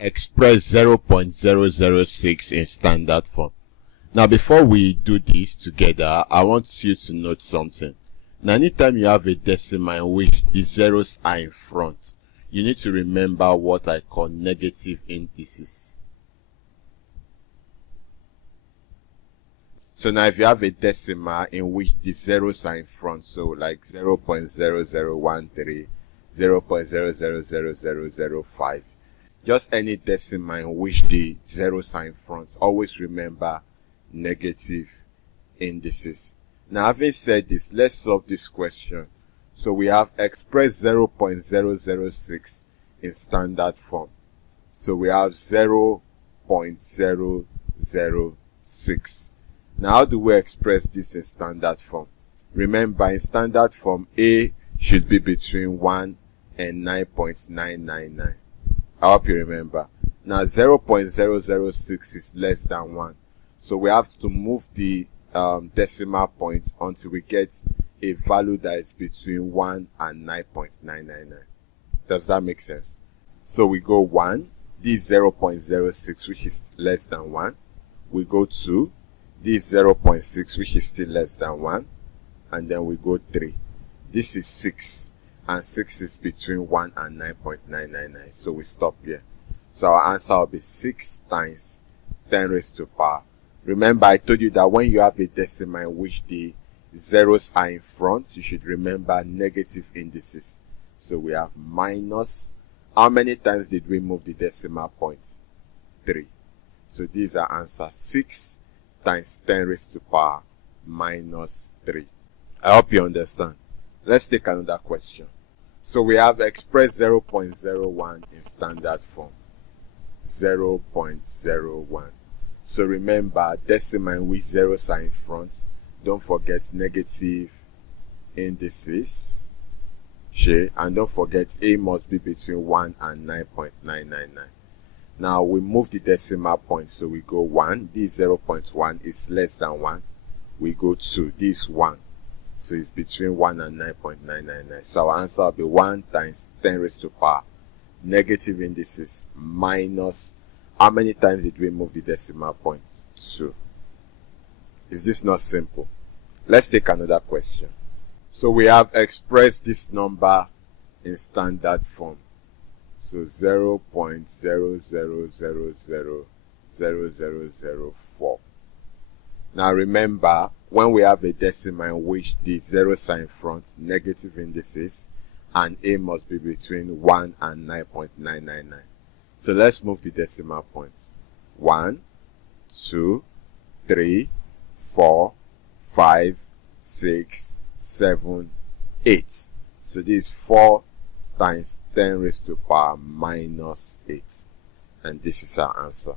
express 0.006 in standard form. Now before we do this together, I want you to note something. Now anytime you have a decimal in which the zeros are in front, you need to remember what I call negative indices. So now if you have a decimal in which the zeros are in front, so like 0.0013, 0.000005, just any decimal in which the zeros are in front, always remember negative indices. Now having said this, let's solve this question. So we have express 0.006 in standard form. So we have 0.006. Now how do we express this in standard form? Remember, in standard form, A should be between 1 and 9.999. I hope you remember. Now 0.006 is less than 1. So we have to move the decimal point until we get a value that is between 1 and 9.999. Does that make sense? So we go 1, this 0.06, which is less than 1. We go 2, this 0.6, which is still less than 1. And then we go 3. This is 6. And 6 is between 1 and 9.999. So we stop here. So our answer will be 6 times 10 raised to power. Remember, I told you that when you have a decimal in which the zeros are in front, you should remember negative indices. So we have minus. How many times did we move the decimal point? 3. So these are answer 6 times 10 raised to power minus 3. I hope you understand. Let's take another question. So we have express 0.01 in standard form. 0.01. So remember, decimal in which zeros are in front. Don't forget negative indices. And don't forget A must be between 1 and 9.999. Now we move the decimal point. So we go 1. This 0.1 is less than 1. We go 2. This 1. So it's between 1 and 9.999. So our answer will be 1 times 10 raised to power negative indices minus, how many times did we move the decimal point? 2. Is this not simple? Let's take another question. So we have expressed this number in standard form. So 0.00000004. Now remember, when we have a decimal in which the zeros are in front, negative indices, and A must be between 1 and 9.999. So let's move the decimal points. 1, 2, 3, 4, 5, 6, 7, 8. So this is 4 times 10 raised to power minus 8. And this is our answer.